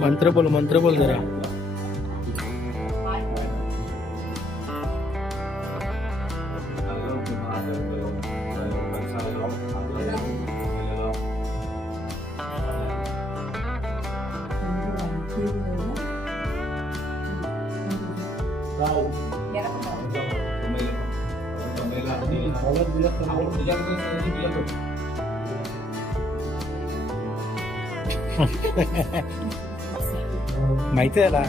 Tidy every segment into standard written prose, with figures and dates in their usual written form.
मंत्र बोल जरा. माहिती आहे ना.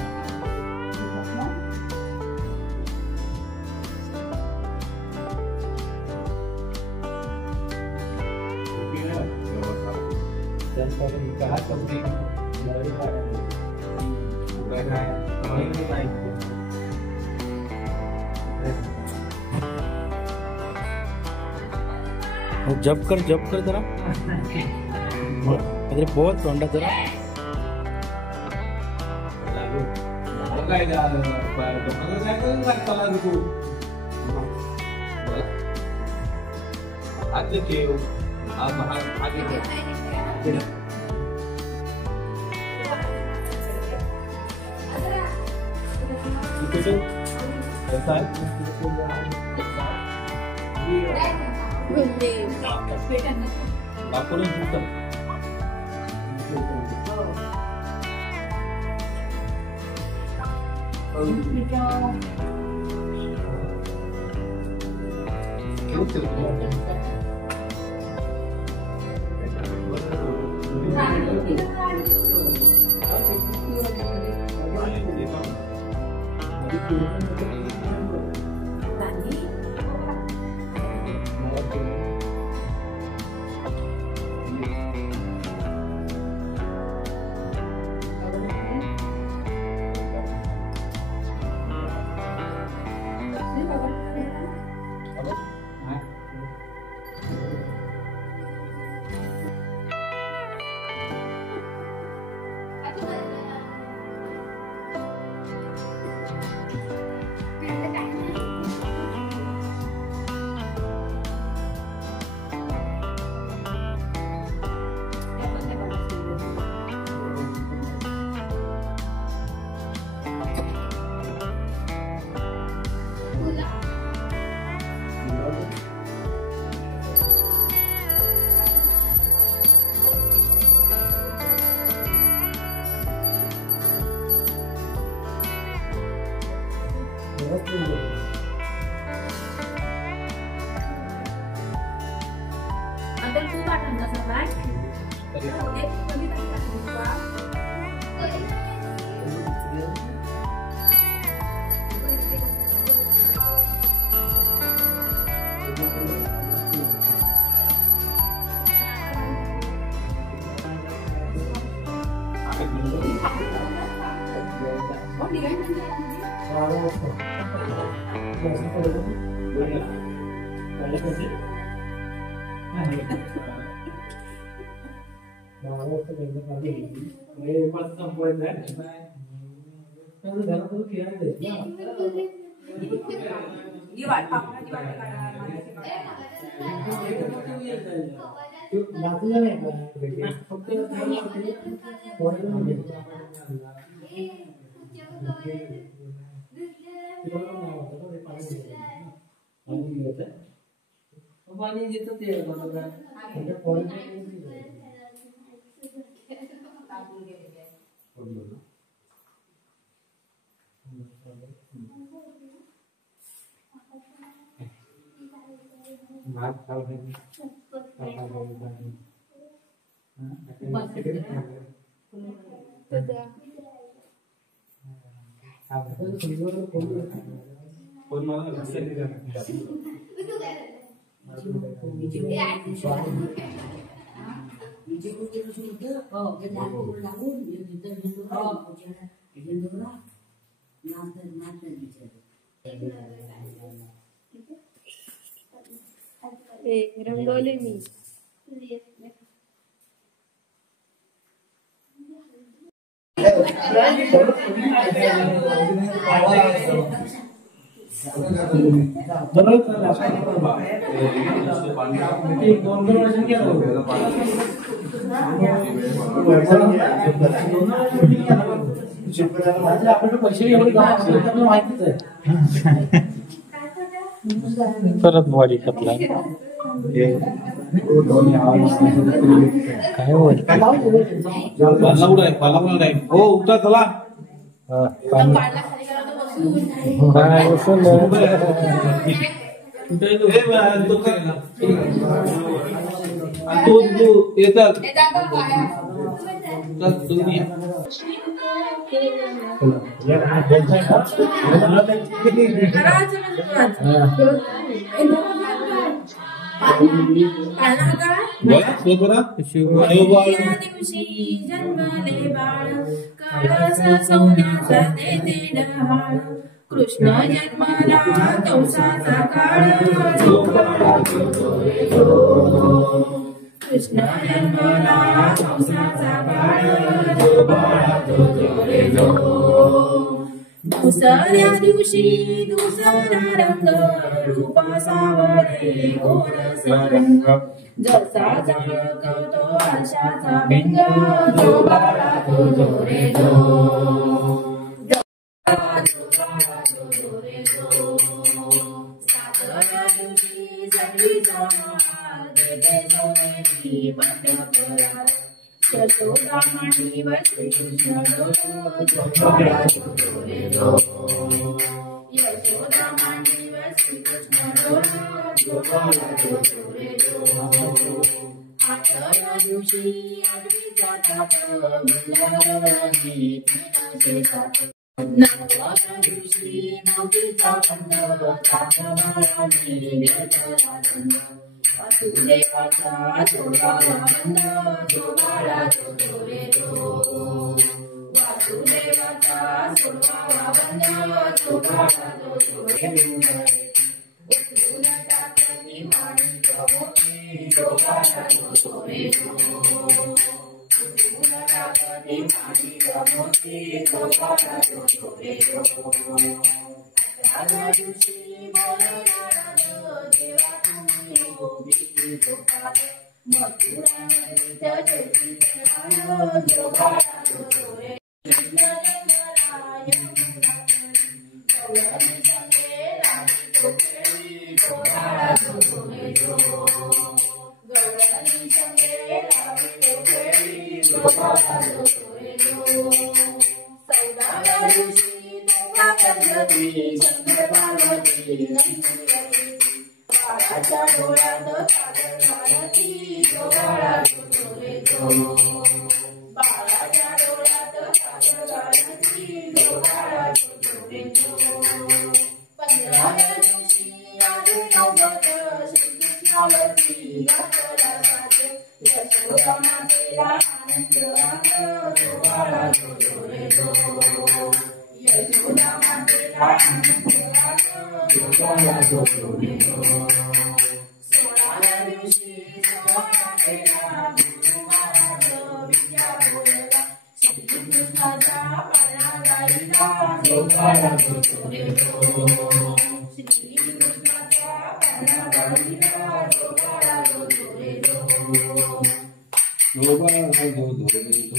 जब कर जरा. अरे बहुत टोंडा जरा. रंगवले मी. परत बॉडी kapला काय होईल हो उठा चला काय तू येतात कृष्ण जन्माला तवसाचा काळ कृष्ण जन्माला तवसाचा काळ दुसऱ्या दिवशी दुसरा रंग रूपा सावळे गोरस रंग जसा चमकतो आशाचा बिंग जो बाळा तो रे जो यशोदा मांडीवर श्रीकृष्ण यशोदा मांडीवर श्रीकृष्ण आठव्या दिवशी आठवीचा ताट नवव्या दिवशी नववीचा खंड वासुदेवाचा जोडावा बंद जोगाला जो रे जो वासुदेवाचा जोडावा बंद जोगाला जो रे उचलून टाकली माणिक मोठी जोगाला जो रे जो उचलून टाकली माणिक मोठी जोगाला जो रे जो अठराव्या दिवशी बोलणारा देवा बाळाच्या डोळ्यात काजळ घालती जोगाळा जो रे जो बाळाच्या डोळ्यात काजळ घालती जोगाळा जो रे जो 15व्या दिवशी आले नवबत श्रीकृष्णावरती घातला साज यशोदा मातेला आनंद आग जोगाळा जो रे जो यशोदा मातेला आनंद आग जोगाळा जो रे जो 16व्या दिवशी सोहळ्याला गुरु महाराज विद्या बोलला श्रीकृष्णाचा पाळणा गायला जोगाळा जो रे जो श्रीकृष्णाचा पाळणा गायला जोगाळा जो रे जो जोगाळा जो रे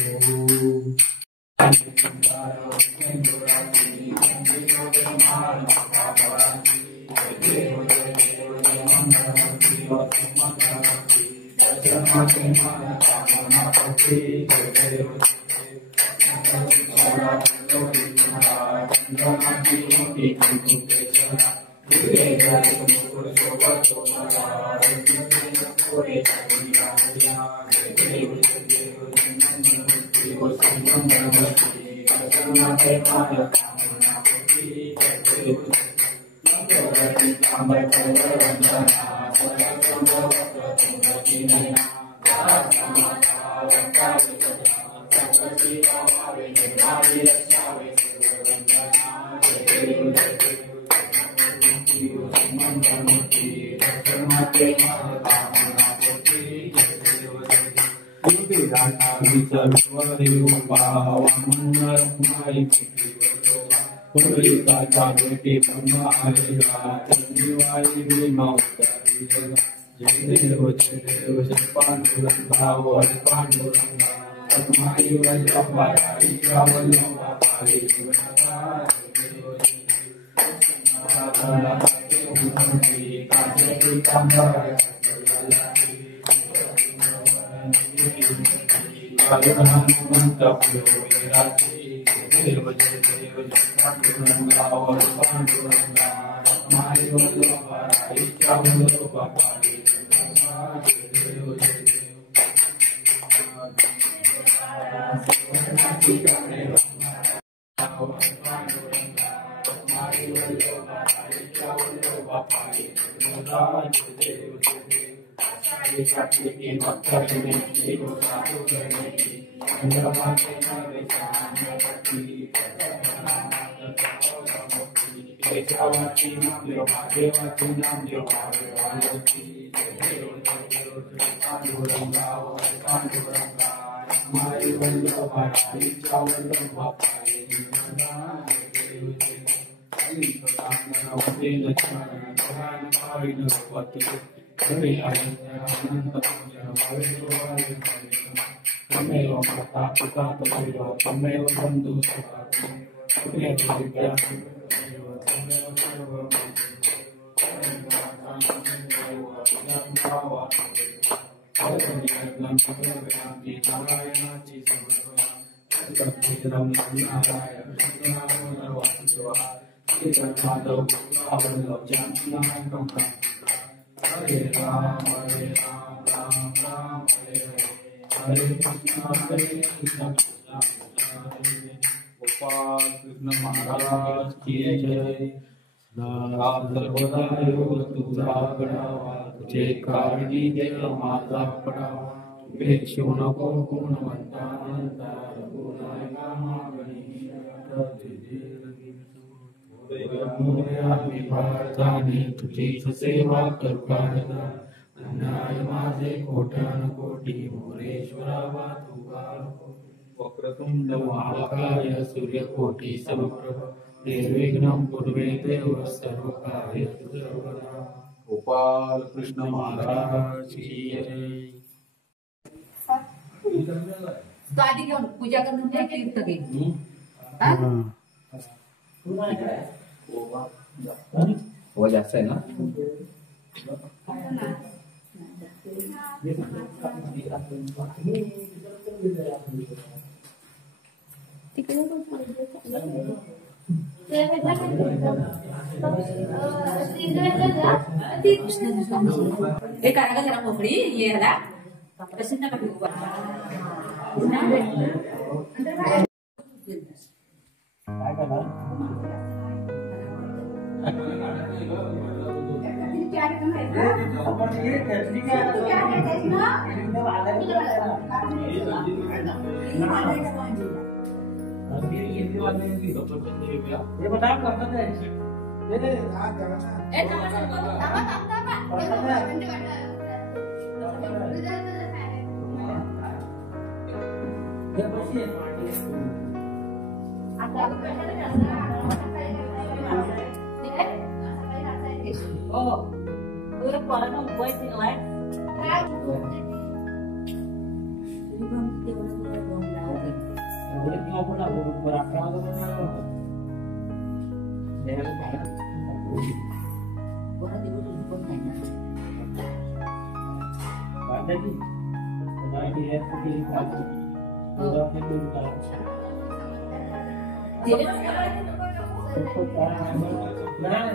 Thank you. गोपाल कृष्ण महाराज की जय। राम सर्वदा योग तुझा गणावा, तुझे कारणी देव माझा पडावा, तुझे शिव नको गुणवंता गुणायका मागणी भारताने तुझीच सेवा कर कायदा, अन्याय माझे कोट्यान कोटी मोरेश्वरावा तुका वक्रतुंड महाकाय सूर्यकोटी समप्रभ, निर्विघ्नं कुर्वे देव सर्व कार्य सर्वदा। गोपाल कृष्ण महाराज की जय। तो आधी घेऊन पूजा करून त्या कीर्त घे वो जास्त आहे ना एक काढा जरा मोकळी याला कशी नका ठेवू Nah,